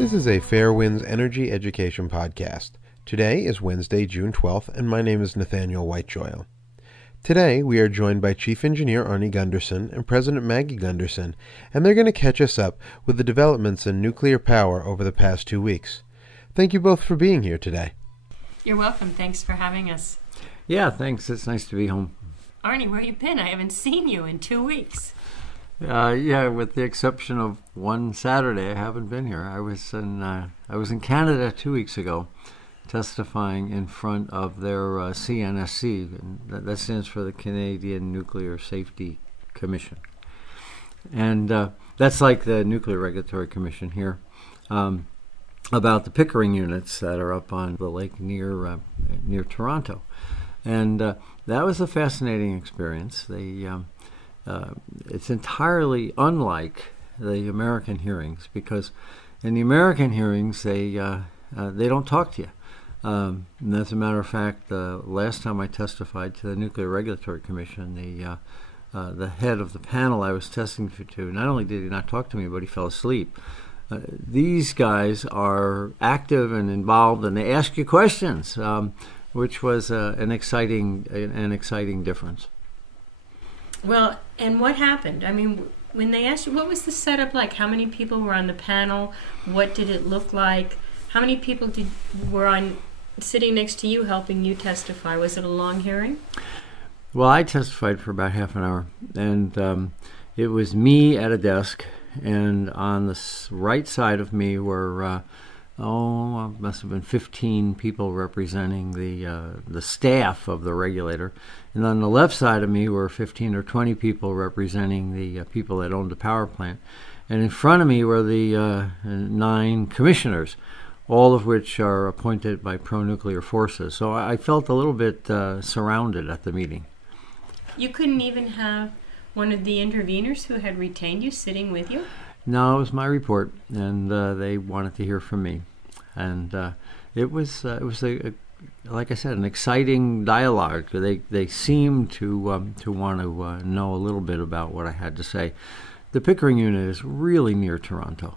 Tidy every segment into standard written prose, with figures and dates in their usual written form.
This is a Fair Winds Energy Education podcast. Today is Wednesday, June 12th, and my name is Nathaniel Whitejoyle. Today, we are joined by Chief Engineer Arnie Gundersen and President Maggie Gundersen, and they're going to catch us up with the developments in nuclear power over the past 2 weeks. Thank you both for being here today. You're welcome. Thanks for having us. Yeah, thanks. It's nice to be home. Arnie, where you been? I haven't seen you in 2 weeks. Yeah, with the exception of one Saturday, I haven't been here. I was in Canada 2 weeks ago, testifying in front of their CNSC, and that stands for the Canadian Nuclear Safety Commission, and that's like the Nuclear Regulatory Commission here, about the Pickering units that are up on the lake near Toronto, and that was a fascinating experience. It's entirely unlike the American hearings, because in the American hearings they don't talk to you. And as a matter of fact, the last time I testified to the Nuclear Regulatory Commission, the head of the panel I was testifying to, not only did he not talk to me, but he fell asleep. These guys are active and involved, and they ask you questions, which was an exciting difference. Well, and what happened? I mean, when they asked you, what was the setup like? How many people were on the panel? What did it look like? How many people were sitting next to you helping you testify? Was it a long hearing? Well, I testified for about half an hour, and it was me at a desk, and on the right side of me were must have been 15 people representing the staff of the regulator, and on the left side of me were 15 or 20 people representing the people that owned the power plant, and in front of me were the 9 commissioners, all of which are appointed by pro-nuclear forces. So I felt a little bit surrounded at the meeting. You couldn't even have one of the interveners who had retained you sitting with you? No, it was my report, and they wanted to hear from me. And it was like I said, an exciting dialogue. They seemed to want to know a little bit about what I had to say. The Pickering unit is really near Toronto.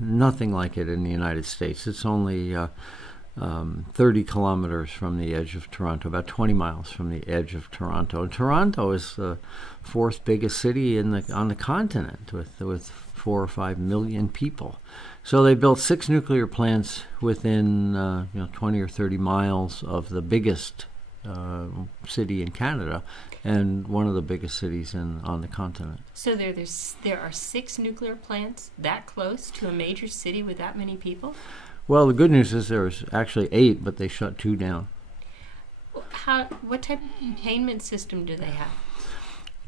Nothing like it in the United States. It's only 30 kilometers from the edge of Toronto, about 20 miles from the edge of Toronto. And Toronto is the 4th biggest city on the continent, with 4 or 5 million people. So they built 6 nuclear plants within 20 or 30 miles of the biggest city in Canada, and one of the biggest cities on the continent. So there are 6 nuclear plants that close to a major city with that many people? Well, the good news is there's actually 8, but they shut 2 down. What type of containment system do they have?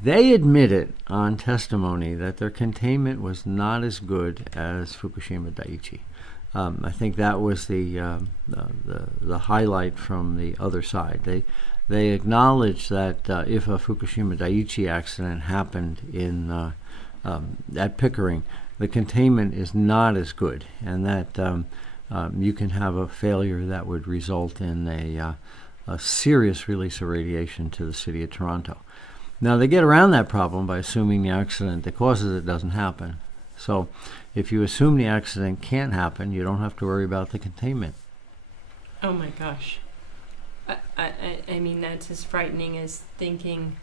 They admitted on testimony that their containment was not as good as Fukushima Daiichi. I think that was the highlight from the other side. They acknowledged that if a Fukushima Daiichi accident happened at Pickering, the containment is not as good, and that you can have a failure that would result in a serious release of radiation to the city of Toronto. Now, they get around that problem by assuming the accident that causes it doesn't happen. So if you assume the accident can't happen, you don't have to worry about the containment. Oh, my gosh. I mean, that's as frightening as thinking,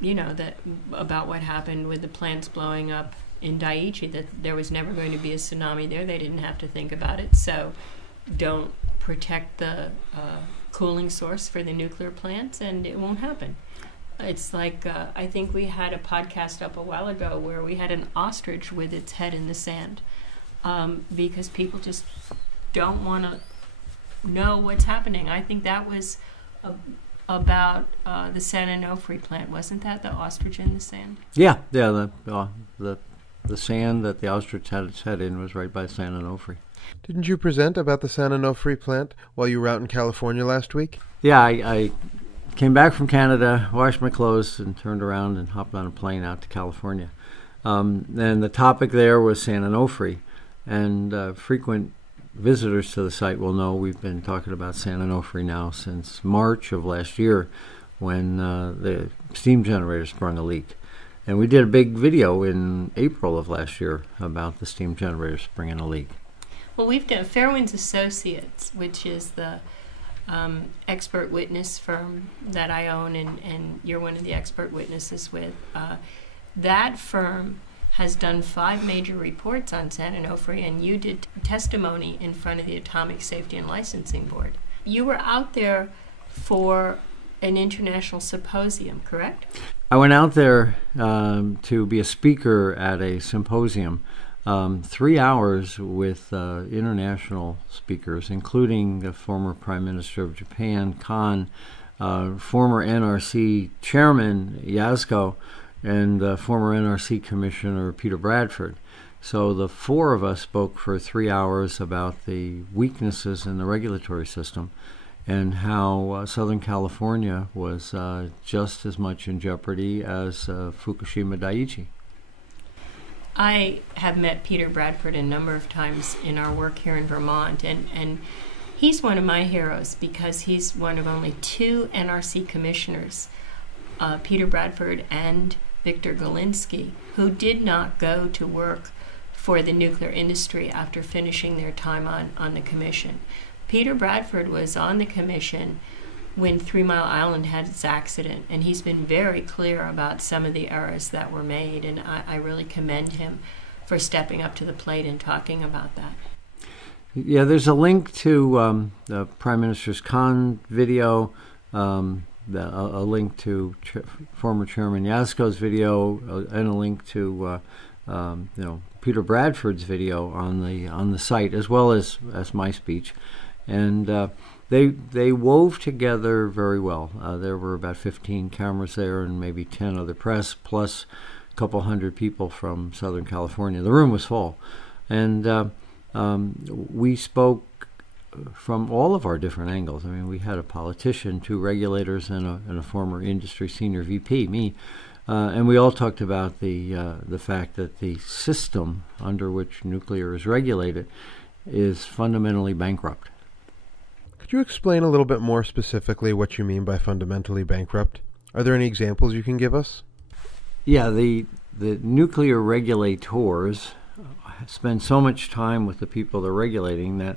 that about what happened with the plants blowing up in Daiichi, that there was never going to be a tsunami there. They didn't have to think about it. So don't protect the cooling source for the nuclear plants, and it won't happen. It's like, I think we had a podcast up a while ago where we had an ostrich with its head in the sand, because people just don't want to know what's happening. I think that was about the San Onofre plant, wasn't that the ostrich in the sand? Yeah. The sand that the ostrich had its head in was right by San Onofre. Didn't you present about the San Onofre plant while you were out in California last week? Yeah, I came back from Canada, washed my clothes, and turned around and hopped on a plane out to California. And the topic there was San Onofre, and frequent visitors to the site will know we've been talking about San Onofre now since March of last year, when the steam generator sprung a leak. And we did a big video in April of last year about the steam generators bringing a leak. Well, we've done Fairwinds Associates, which is the expert witness firm that I own, and you're one of the expert witnesses with. That firm has done 5 major reports on San Onofre, and you did testimony in front of the Atomic Safety and Licensing Board. You were out there for an international symposium, correct? I went out there to be a speaker at a symposium, 3 hours with international speakers, including the former Prime Minister of Japan, Kan, former NRC Chairman Jaczko, and former NRC Commissioner Peter Bradford. So the 4 of us spoke for 3 hours about the weaknesses in the regulatory system and how Southern California was just as much in jeopardy as Fukushima Daiichi. I have met Peter Bradford a number of times in our work here in Vermont, and he's one of my heroes because he's one of only 2 NRC commissioners, Peter Bradford and Victor Galinsky, who did not go to work for the nuclear industry after finishing their time on the commission. Peter Bradford was on the commission when 3 Mile Island had its accident, and he's been very clear about some of the errors that were made, and I really commend him for stepping up to the plate and talking about that. Yeah, there's a link to the Prime Minister's Kan video, a link to former Chairman Jaczko's video, and a link to Peter Bradford's video on the site, as well as my speech, and they wove together very well. There were about 15 cameras there, and maybe 10 other press, plus a couple hundred people from Southern California. The room was full, and we spoke from all of our different angles. I mean, we had a politician, 2 regulators, and a former industry senior VP, me, and we all talked about the fact that the system under which nuclear is regulated is fundamentally bankrupt. Could you explain a little bit more specifically what you mean by fundamentally bankrupt? Are there any examples you can give us? Yeah, the nuclear regulators spend so much time with the people they're regulating that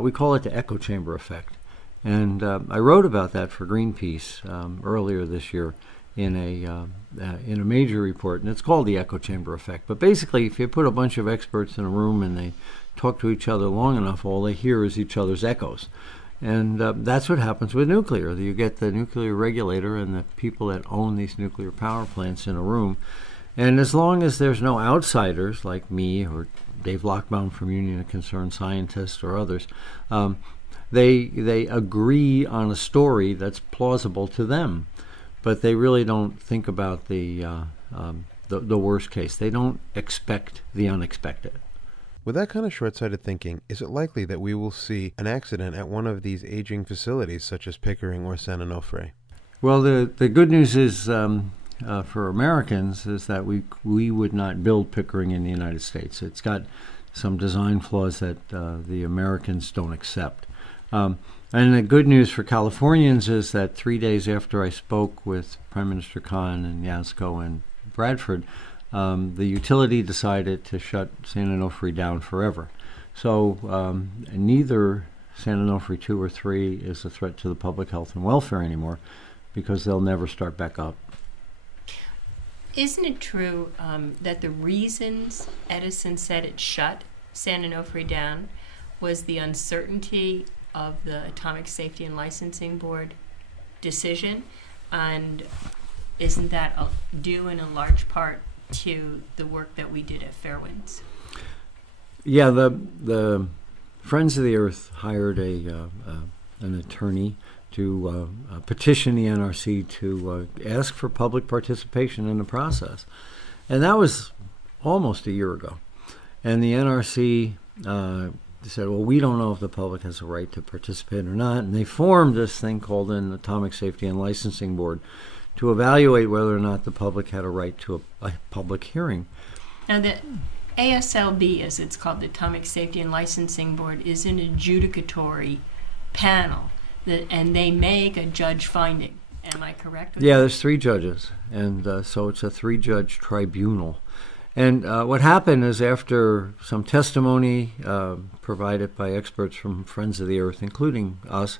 we call it the echo chamber effect. And I wrote about that for Greenpeace earlier this year in a major report, and it's called the echo chamber effect. But basically, if you put a bunch of experts in a room and they talk to each other long enough, all they hear is each other's echoes. And that's what happens with nuclear. You get the nuclear regulator and the people that own these nuclear power plants in a room. And as long as there's no outsiders like me or Dave Lockbaum from Union of Concerned Scientists or others, they agree on a story that's plausible to them. But they really don't think about the worst case. They don't expect the unexpected. With that kind of short-sighted thinking, is it likely that we will see an accident at one of these aging facilities such as Pickering or San Onofre? Well, the good news is for Americans is that we would not build Pickering in the United States. It's got some design flaws that the Americans don't accept. And the good news for Californians is that 3 days after I spoke with Prime Minister Kan and Jaczko and Bradford, the utility decided to shut San Onofre down forever. So neither San Onofre 2 or 3 is a threat to the public health and welfare anymore because they'll never start back up. Isn't it true that the reasons Edison said it shut San Onofre down was the uncertainty of the Atomic Safety and Licensing Board decision? And isn't that due in a large part to the work that we did at Fairwinds? Yeah, the Friends of the Earth hired an attorney to petition the NRC to ask for public participation in the process. And that was almost a year ago. And the NRC said, well, we don't know if the public has a right to participate or not. And they formed this thing called an Atomic Safety and Licensing Board to evaluate whether or not the public had a right to a public hearing. Now, the ASLB, as it's called, the Atomic Safety and Licensing Board, is an adjudicatory panel, and they make a judge finding. Am I correct with Yeah, that? there's 3 judges, and so it's a 3-judge tribunal. And what happened is, after some testimony provided by experts from Friends of the Earth, including us,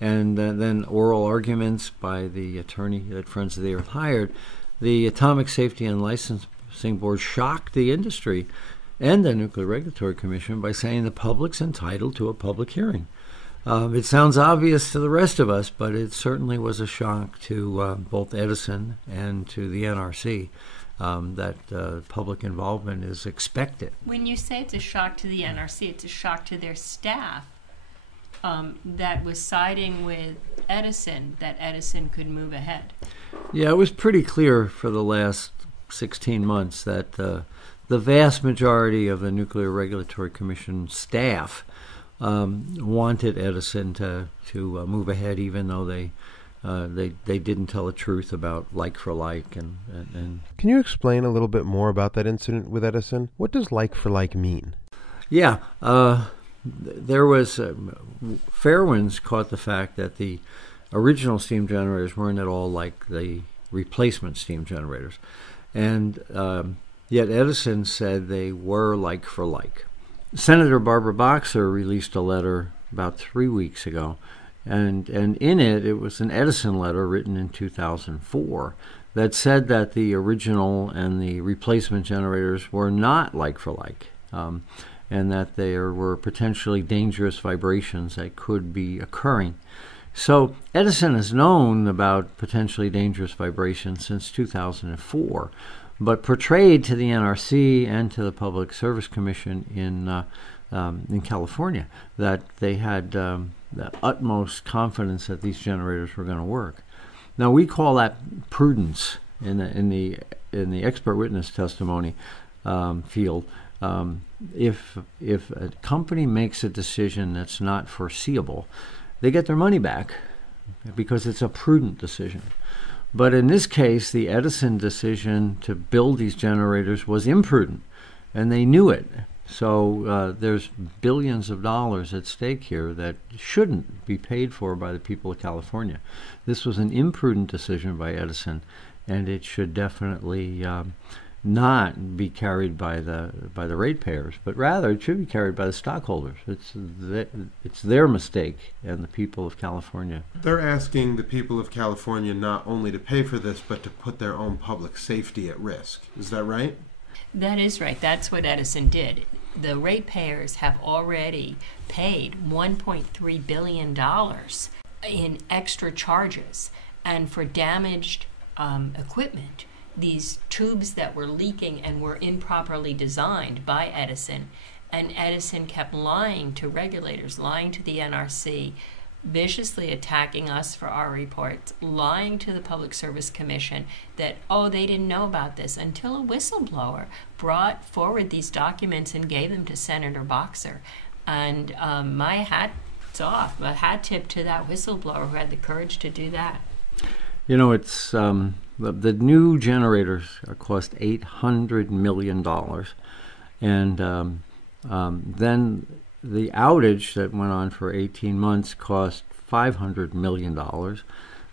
and then oral arguments by the attorney that Friends of the Earth hired, the Atomic Safety and Licensing Board shocked the industry and the Nuclear Regulatory Commission by saying the public's entitled to a public hearing. It sounds obvious to the rest of us, but it certainly was a shock to both Edison and to the NRC that public involvement is expected. When you say it's a shock to the NRC, it's a shock to their staff that was siding with Edison, that Edison could move ahead. Yeah, it was pretty clear for the last 16 months that the vast majority of the Nuclear Regulatory Commission staff wanted Edison to move ahead, even though they didn't tell the truth about like for like. And Can you explain a little bit more about that incident with Edison? What does like for like mean? Yeah, there was Fairwinds caught the fact that the original steam generators weren't at all like the replacement steam generators, and yet Edison said they were like for like. Senator Barbara Boxer released a letter about 3 weeks ago, and in it was an Edison letter written in 2004 that said that the original and the replacement generators were not like for like, and that there were potentially dangerous vibrations that could be occurring. So Edison has known about potentially dangerous vibrations since 2004, but portrayed to the NRC and to the Public Service Commission in California that they had the utmost confidence that these generators were going to work. Now, we call that prudence in the expert witness testimony field. If a company makes a decision that's not foreseeable, they get their money back because it's a prudent decision. But in this case, the Edison decision to build these generators was imprudent, and they knew it. So there's billions of dollars at stake here that shouldn't be paid for by the people of California. This was an imprudent decision by Edison, and it should definitely not be carried by the ratepayers, but rather it should be carried by the stockholders. It's their mistake and the people of California. They're asking the people of California not only to pay for this, but to put their own public safety at risk. Is that right? That is right. That's what Edison did. The ratepayers have already paid $1.3 billion in extra charges, and for damaged equipment. These tubes that were leaking and were improperly designed by Edison, and Edison kept lying to regulators, lying to the NRC, viciously attacking us for our reports, lying to the Public Service Commission that, they didn't know about this, until a whistleblower brought forward these documents and gave them to Senator Boxer. And my hat's off, a hat tip to that whistleblower who had the courage to do that. You know, it's the new generators cost $800 million, and then the outage that went on for 18 months cost $500 million,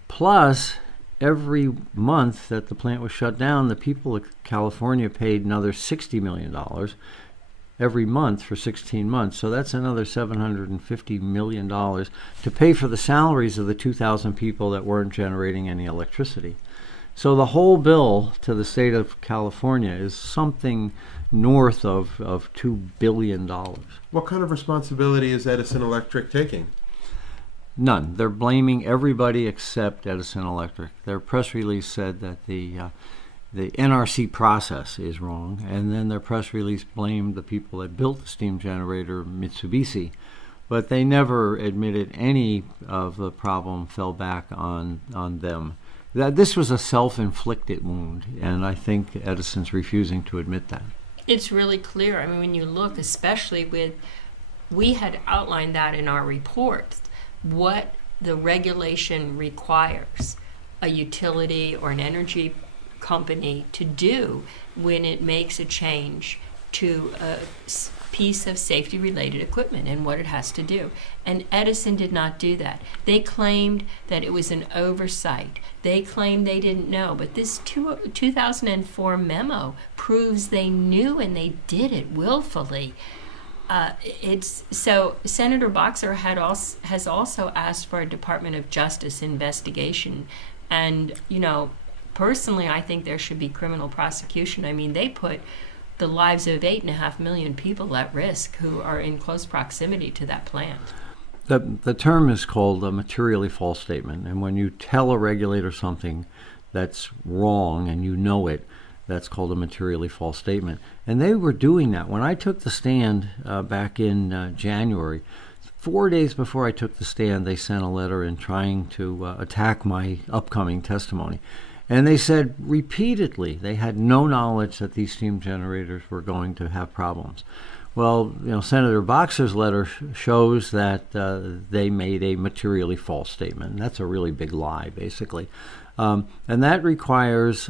plus every month that the plant was shut down, the people of California paid another $60 million every month for 16 months. So that's another $750 million to pay for the salaries of the 2,000 people that weren't generating any electricity. So the whole bill to the state of California is something north of $2 billion. What kind of responsibility is Edison Electric taking? None. They're blaming everybody except Edison Electric. Their press release said that the NRC process is wrong, and then their press release blamed the people that built the steam generator, Mitsubishi, but they never admitted any of the problem fell back on them. This was a self-inflicted wound, and I think Edison's refusing to admit that. It's really clear. I mean, when you look, especially we had outlined that in our report, what the regulation requires a utility or an energy company to do when it makes a change to piece of safety-related equipment and what it has to do. And Edison did not do that. They claimed that it was an oversight. They claimed they didn't know. But this 2004 memo proves they knew and they did it willfully. So Senator Boxer has also asked for a Department of Justice investigation. And, personally, I think there should be criminal prosecution. I mean, they put the lives of 8.5 million people at risk who are in close proximity to that plant. The term is called a materially false statement, and when you tell a regulator something that's wrong and you know it, that's called a materially false statement. And they were doing that. When I took the stand back in January, 4 days before I took the stand, they sent a letter in trying to attack my upcoming testimony. And they said repeatedly they had no knowledge that these steam generators were going to have problems. Well, Senator Boxer's letter shows that they made a materially false statement. And that's a really big lie, basically. And that requires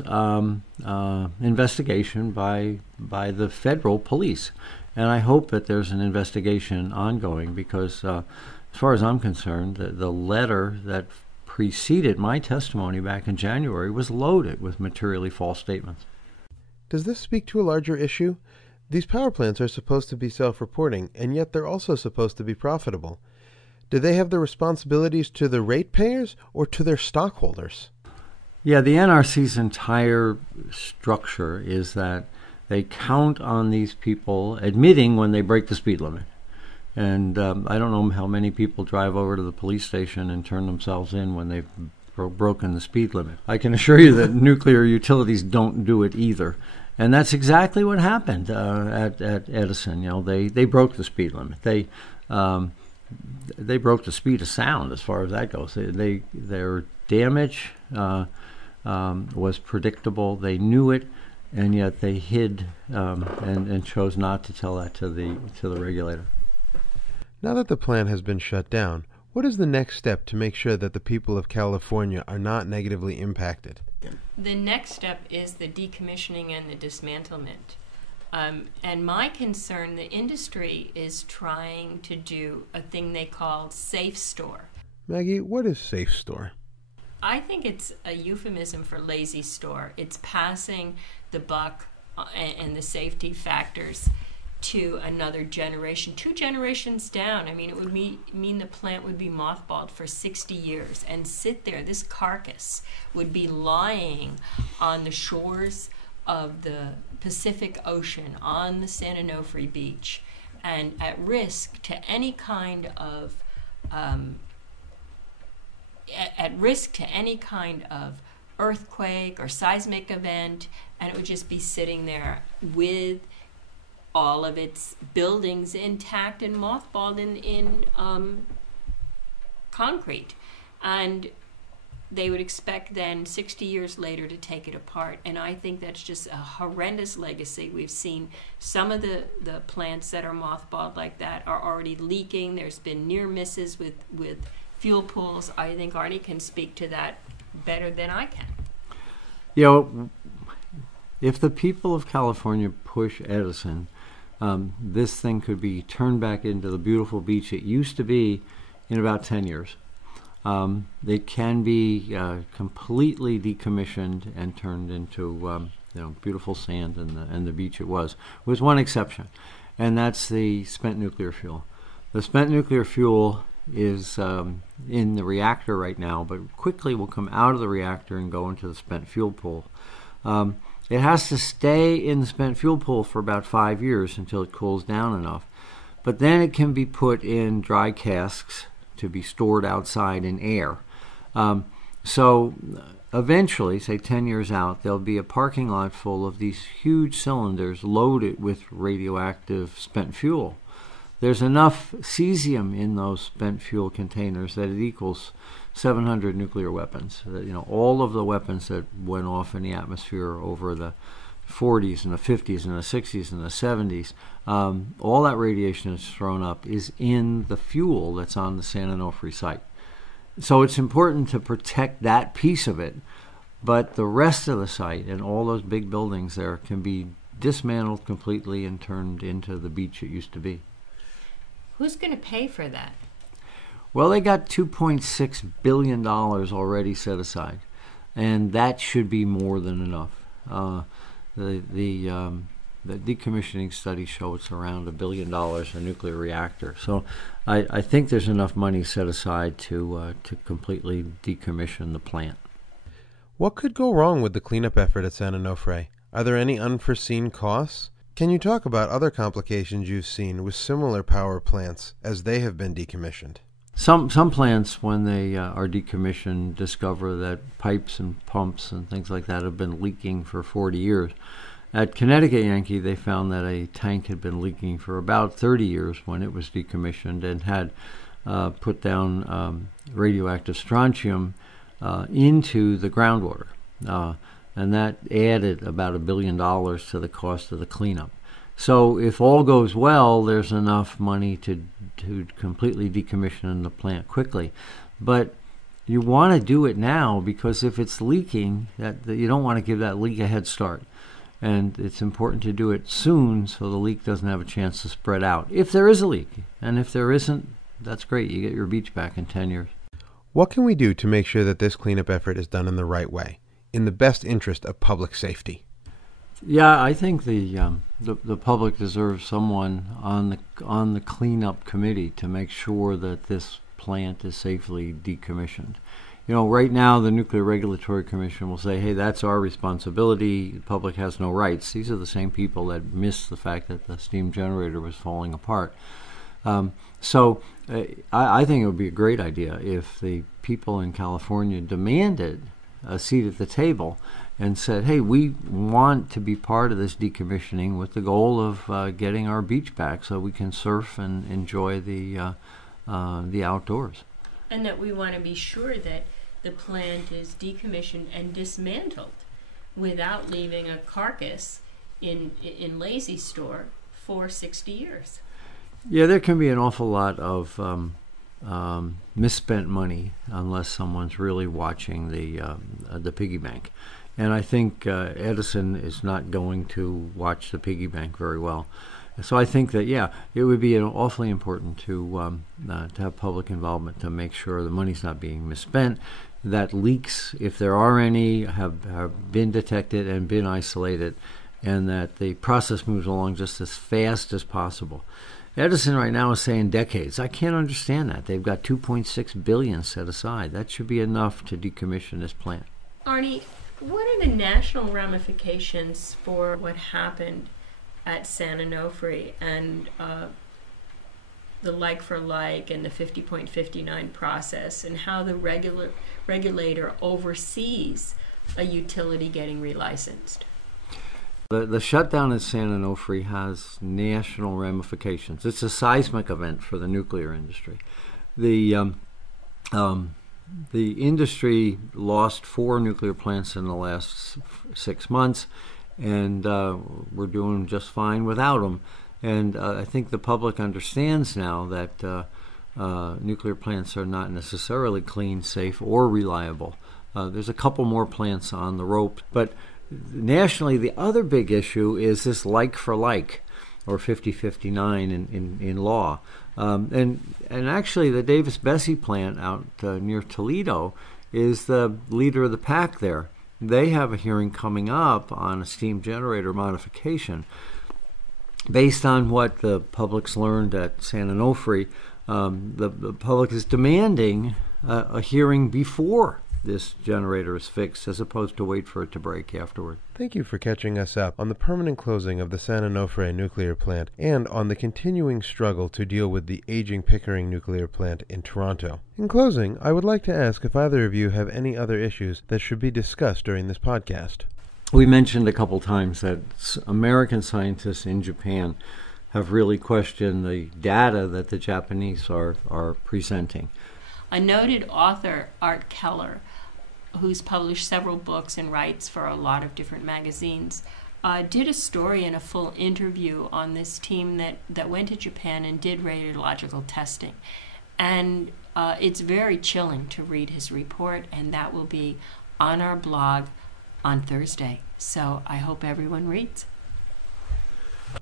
investigation by the federal police. And I hope that there's an investigation ongoing because, as far as I'm concerned, the letter that preceded my testimony back in January was loaded with materially false statements. Does this speak to a larger issue? These power plants are supposed to be self-reporting, and yet they're also supposed to be profitable. Do they have the responsibilities to the ratepayers or to their stockholders? Yeah, the NRC's entire structure is that they count on these people admitting when they break the speed limit. And I don't know how many people drive over to the police station and turn themselves in when they've broken the speed limit. I can assure you that nuclear utilities don't do it either. And that's exactly what happened at Edison. They broke the speed limit. They broke the speed of sound as far as that goes. Their damage was predictable. They knew it, and yet they hid and chose not to tell that to the regulator. Now that the plant has been shut down, what is the next step to make sure that the people of California are not negatively impacted? The next step is the decommissioning and the dismantlement. And my concern, the industry is trying to do a thing they call safe store. Maggie, what is safe store? I think it's a euphemism for lazy store. It's passing the buck and the safety factors to another generation, 2 generations down. I mean, it would mean the plant would be mothballed for 60 years and sit there. This carcass would be lying on the shores of the Pacific Ocean, on the San Onofre beach, and at risk to any kind of earthquake or seismic event, and it would just be sitting there with all of its buildings intact and mothballed in concrete. And they would expect then 60 years later to take it apart. And I think that's just a horrendous legacy. We've seen some of the plants that are mothballed like that are already leaking. There's been near misses with fuel pools. I think Arnie can speak to that better than I can. If the people of California push Edison, this thing could be turned back into the beautiful beach it used to be in about 10 years. It can be completely decommissioned and turned into beautiful sand and the beach it was, with one exception, and that's the spent nuclear fuel. The spent nuclear fuel is in the reactor right now, but quickly will come out of the reactor and go into the spent fuel pool. It has to stay in the spent fuel pool for about 5 years until it cools down enough. But then it can be put in dry casks to be stored outside in air. So eventually, say 10 years out, there'll be a parking lot full of these huge cylinders loaded with radioactive spent fuel. There's enough cesium in those spent fuel containers that it equals 700 nuclear weapons. All of the weapons that went off in the atmosphere over the 40s and the 50s and the 60s and the 70s, all that radiation that's thrown up is in the fuel that's on the San Onofre site. So it's important to protect that piece of it, but the rest of the site and all those big buildings there can be dismantled completely and turned into the beach it used to be. Who's going to pay for that? Well, they got $2.6 billion already set aside, and that should be more than enough. The decommissioning studies show it's around $1 billion a nuclear reactor. So I think there's enough money set aside to completely decommission the plant. What could go wrong with the cleanup effort at San Onofre? Are there any unforeseen costs? Can you talk about other complications you've seen with similar power plants as they have been decommissioned? Some plants, when they are decommissioned, discover that pipes and pumps and things like that have been leaking for 40 years. At Connecticut Yankee, they found that a tank had been leaking for about 30 years when it was decommissioned and had put down radioactive strontium into the groundwater. And that added about $1 billion to the cost of the cleanup. So if all goes well, there's enough money to completely decommission the plant quickly. But you want to do it now, because if it's leaking, you don't want to give that leak a head start. And it's important to do it soon so the leak doesn't have a chance to spread out, if there is a leak. And if there isn't, that's great. You get your beach back in 10 years. What can we do to make sure that this cleanup effort is done in the right way, in the best interest of public safety? Yeah, I think the public deserves someone on the cleanup committee to make sure that this plant is safely decommissioned. You know, right now the Nuclear Regulatory Commission will say, hey, that's our responsibility. The public has no rights. These are the same people that missed the fact that the steam generator was falling apart. So I think it would be a great idea if the people in California demanded a seat at the table and said, hey, we want to be part of this decommissioning with the goal of getting our beach back so we can surf and enjoy the outdoors. And that we want to be sure that the plant is decommissioned and dismantled without leaving a carcass in lazy store for 60 years. Yeah, there can be an awful lot of misspent money unless someone's really watching the piggy bank. And I think Edison is not going to watch the piggy bank very well. So I think that, yeah, it would be awfully important to have public involvement to make sure the money's not being misspent, that leaks, if there are any, have been detected and been isolated, and that the process moves along just as fast as possible. Edison right now is saying decades. I can't understand that. They've got $2.6 billion set aside. That should be enough to decommission this plant. Arnie, what are the national ramifications for what happened at San Onofre and the like for like and the 50.59 process, and how the regulator oversees a utility getting relicensed? The shutdown at San Onofre has national ramifications. It's a seismic event for the nuclear industry. The industry lost 4 nuclear plants in the last 6 months, and we're doing just fine without them. And I think the public understands now that nuclear plants are not necessarily clean, safe, or reliable. There's a couple more plants on the rope, but nationally, the other big issue is this like for like, or 50-59 in law. And actually, the Davis-Besse plant out near Toledo is the leader of the pack there. They have a hearing coming up on a steam generator modification. Based on what the public's learned at San Onofre, the public is demanding a hearing before this generator is fixed, as opposed to wait for it to break afterward. Thank you for catching us up on the permanent closing of the San Onofre Nuclear Plant and on the continuing struggle to deal with the aging Pickering Nuclear Plant in Toronto. In closing, I would like to ask if either of you have any other issues that should be discussed during this podcast. We mentioned a couple times that American scientists in Japan have really questioned the data that the Japanese are presenting. A noted author, Art Keller, who's published several books and writes for a lot of different magazines, did a story and a full interview on this team that went to Japan and did radiological testing. And it's very chilling to read his report, and that will be on our blog on Thursday. So I hope everyone reads.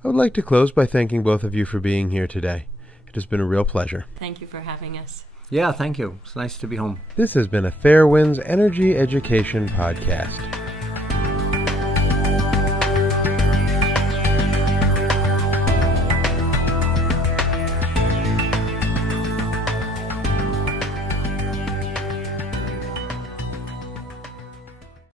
I would like to close by thanking both of you for being here today. It has been a real pleasure. Thank you for having us. Yeah, thank you. It's nice to be home. This has been a Fairwinds Energy Education Podcast.